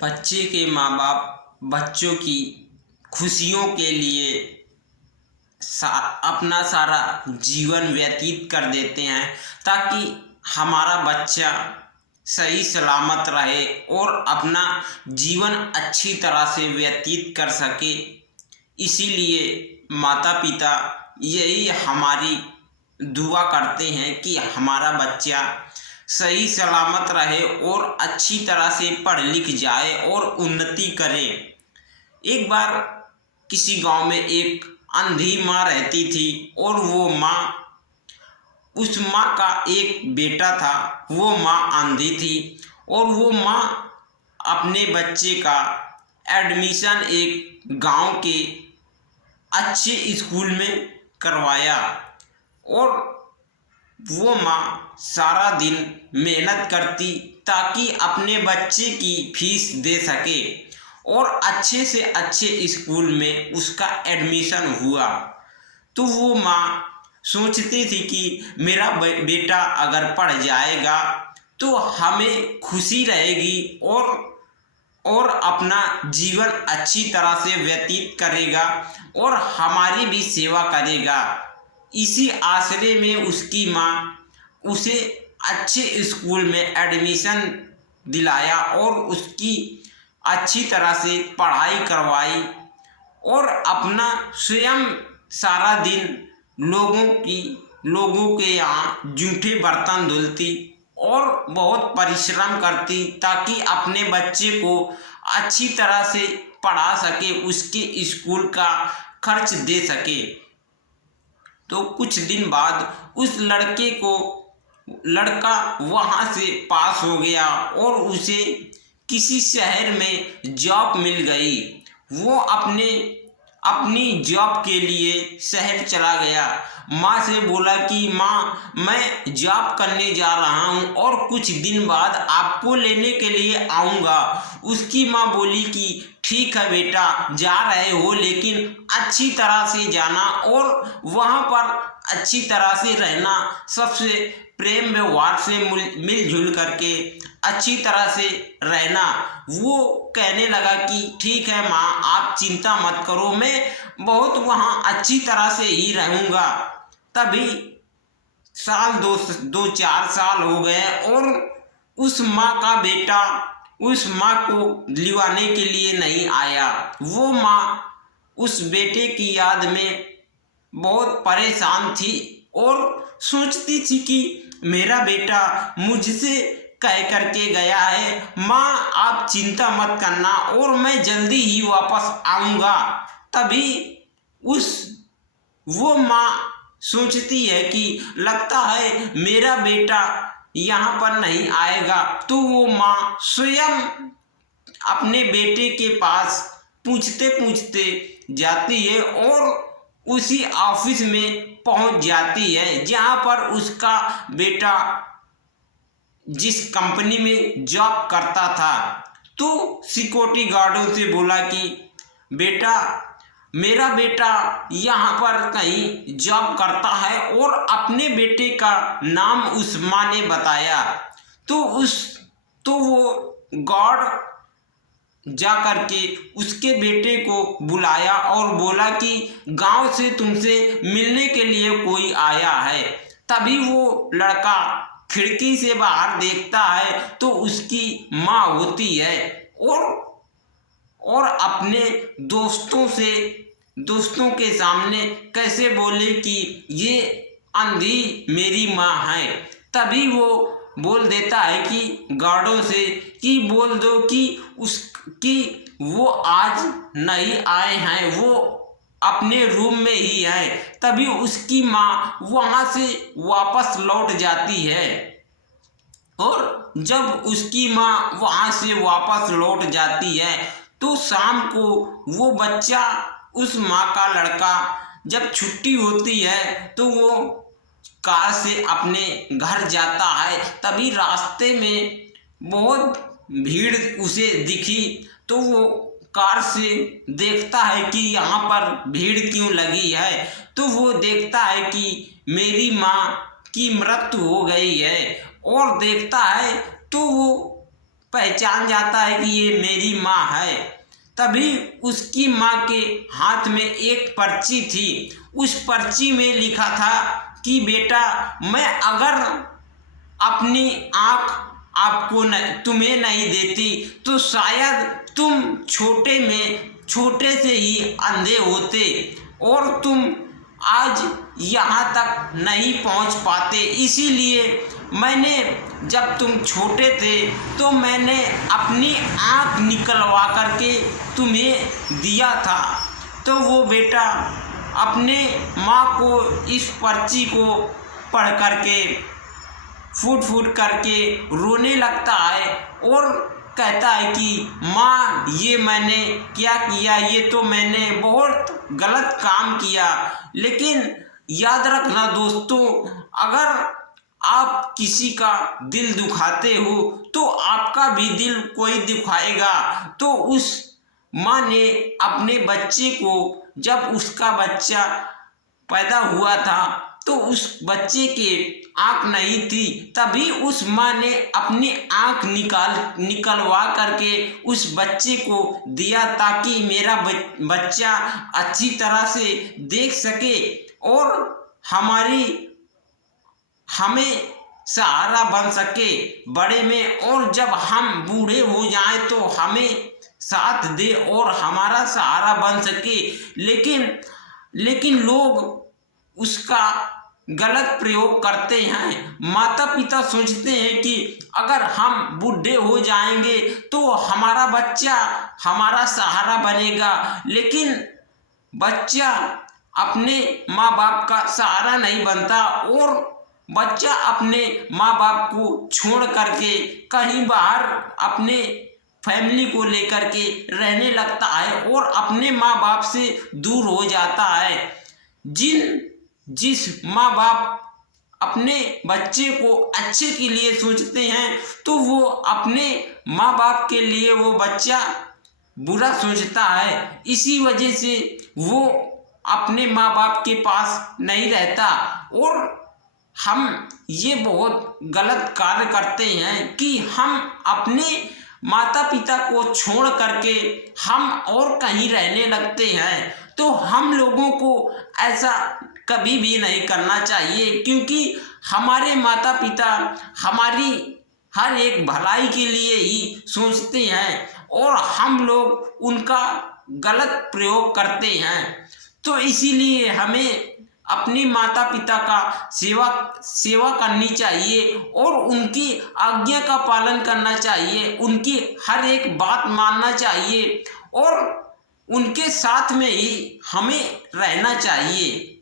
बच्चे के माँ बाप बच्चों की खुशियों के लिए अपना सारा जीवन व्यतीत कर देते हैं ताकि हमारा बच्चा सही सलामत रहे और अपना जीवन अच्छी तरह से व्यतीत कर सके। इसीलिए माता पिता यही हमारी दुआ करते हैं कि हमारा बच्चा सही सलामत रहे और अच्छी तरह से पढ़ लिख जाए और उन्नति करे। एक बार किसी गांव में एक अंधी माँ रहती थी और वो माँ, उस माँ का एक बेटा था। वो माँ अंधी थी और वो माँ अपने बच्चे का एडमिशन एक गांव के अच्छे स्कूल में करवाया और वो माँ सारा दिन मेहनत करती ताकि अपने बच्चे की फीस दे सके और अच्छे से अच्छे स्कूल में उसका एडमिशन हुआ। तो वो माँ सोचती थी कि मेरा बेटा अगर पढ़ जाएगा तो हमें खुशी रहेगी और अपना जीवन अच्छी तरह से व्यतीत करेगा और हमारी भी सेवा करेगा। इसी आसरे में उसकी माँ उसे अच्छे स्कूल में एडमिशन दिलाया और उसकी अच्छी तरह से पढ़ाई करवाई और अपना स्वयं सारा दिन लोगों के यहाँ जूठे बर्तन धुलती और बहुत परिश्रम करती ताकि अपने बच्चे को अच्छी तरह से पढ़ा सके, उसके स्कूल का खर्च दे सके। तो कुछ दिन बाद उस लड़का वहाँ से पास हो गया और उसे किसी शहर में जॉब मिल गई। वो अपनी जॉब के लिए शहर चला गया। माँ से बोला कि माँ, मैं जॉब करने जा रहा हूँ और कुछ दिन बाद आपको लेने के लिए आऊँगा। उसकी माँ बोली कि ठीक है बेटा, जा रहे हो लेकिन अच्छी तरह से जाना और वहाँ पर अच्छी तरह से रहना, सबसे प्रेम व्यवहार से मिलजुल करके अच्छी तरह से रहना। वो कहने लगा कि ठीक है माँ, आप चिंता मत करो, मैं बहुत वहाँ अच्छी तरह से ही रहूँगा। तभी दो चार साल हो गए और उस माँ का बेटा उस माँ को लिवाने के लिए नहीं आया। वो माँ उस बेटे की याद में बहुत परेशान थी और सोचती थी कि मेरा बेटा मुझसे कह करके गया है, माँ आप चिंता मत करना और मैं जल्दी ही वापस आऊँगा। तभी वो माँ सोचती है कि लगता है मेरा बेटा यहाँ पर नहीं आएगा। तो वो माँ स्वयं अपने बेटे के पास पूछते पूछते जाती है और उसी ऑफिस में पहुंच जाती है जहां पर उसका बेटा जिस कंपनी में जॉब करता था। तो सिक्योरिटी गार्डों से बोला कि बेटा, मेरा बेटा यहाँ पर कहीं जॉब करता है और अपने बेटे का नाम उस माँ ने बताया। तो वो गार्ड जा करके उसके बेटे को बुलाया और बोला कि गांव से तुमसे मिलने के लिए कोई आया है। तभी वो लड़का खिड़की से बाहर देखता है तो उसकी माँ होती है और अपने दोस्तों के सामने कैसे बोले कि ये अंधी मेरी माँ है। तभी वो बोल देता है कि गार्डों से कि बोल दो कि वो आज नहीं आए हैं, वो अपने रूम में ही है। तभी उसकी माँ वहाँ से वापस लौट जाती है और जब उसकी माँ वहाँ से वापस लौट जाती है तो शाम को वो बच्चा, उस माँ का लड़का, जब छुट्टी होती है तो वो कार से अपने घर जाता है। तभी रास्ते में बहुत भीड़ उसे दिखी तो वो कार से देखता है कि यहाँ पर भीड़ क्यों लगी है। तो वो देखता है कि मेरी माँ की मृत्यु हो गई है और देखता है तो वो पहचान जाता है कि ये मेरी माँ है। तभी उसकी माँ के हाथ में एक पर्ची थी। उस पर्ची में लिखा था कि बेटा, मैं अगर अपनी आँख आपको तुम्हें नहीं देती तो शायद तुम छोटे से ही अंधे होते और तुम आज यहाँ तक नहीं पहुँच पाते। इसीलिए मैंने, जब तुम छोटे थे तो मैंने अपनी आँख निकलवा करके तुम्हें दिया था। तो वो बेटा अपने माँ को इस पर्ची को पढ़ करके फूट फूट करके रोने लगता है और कहता है कि माँ, ये मैंने क्या किया, ये तो मैंने बहुत गलत काम किया। लेकिन याद रखना दोस्तों, अगर आप किसी का दिल दुखाते हो तो आपका भी दिल कोई दुखाएगा। तो उस माँ ने अपने बच्चे को, जब उसका बच्चा पैदा हुआ था तो उस बच्चे के आँख नहीं थी, तभी उस माँ ने अपनी आँख निकलवा करके उस बच्चे को दिया ताकि मेरा बच्चा अच्छी तरह से देख सके और हमें सहारा बन सके बड़े में, और जब हम बूढ़े हो जाएं तो हमें साथ दे और हमारा सहारा बन सके। लेकिन लोग उसका गलत प्रयोग करते हैं। माता पिता सोचते हैं कि अगर हम बूढ़े हो जाएंगे तो हमारा बच्चा हमारा सहारा बनेगा, लेकिन बच्चा अपने माँ बाप का सहारा नहीं बनता और बच्चा अपने माँ बाप को छोड़ करके कहीं बाहर अपने फैमिली को लेकर के रहने लगता है और अपने माँ बाप से दूर हो जाता है। जिस माँ बाप अपने बच्चे को अच्छे के लिए सोचते हैं तो वो अपने माँ बाप के लिए वो बच्चा बुरा सोचता है। इसी वजह से वो अपने माँ बाप के पास नहीं रहता और हम ये बहुत गलत कार्य करते हैं कि हम अपने माता पिता को छोड़ करके हम और कहीं रहने लगते हैं। तो हम लोगों को ऐसा कभी भी नहीं करना चाहिए, क्योंकि हमारे माता पिता हमारी हर एक भलाई के लिए ही सोचते हैं और हम लोग उनका गलत प्रयोग करते हैं। तो इसीलिए हमें अपनी माता पिता का सेवा करनी चाहिए और उनकी आज्ञा का पालन करना चाहिए, उनकी हर एक बात मानना चाहिए और उनके साथ में ही हमें रहना चाहिए।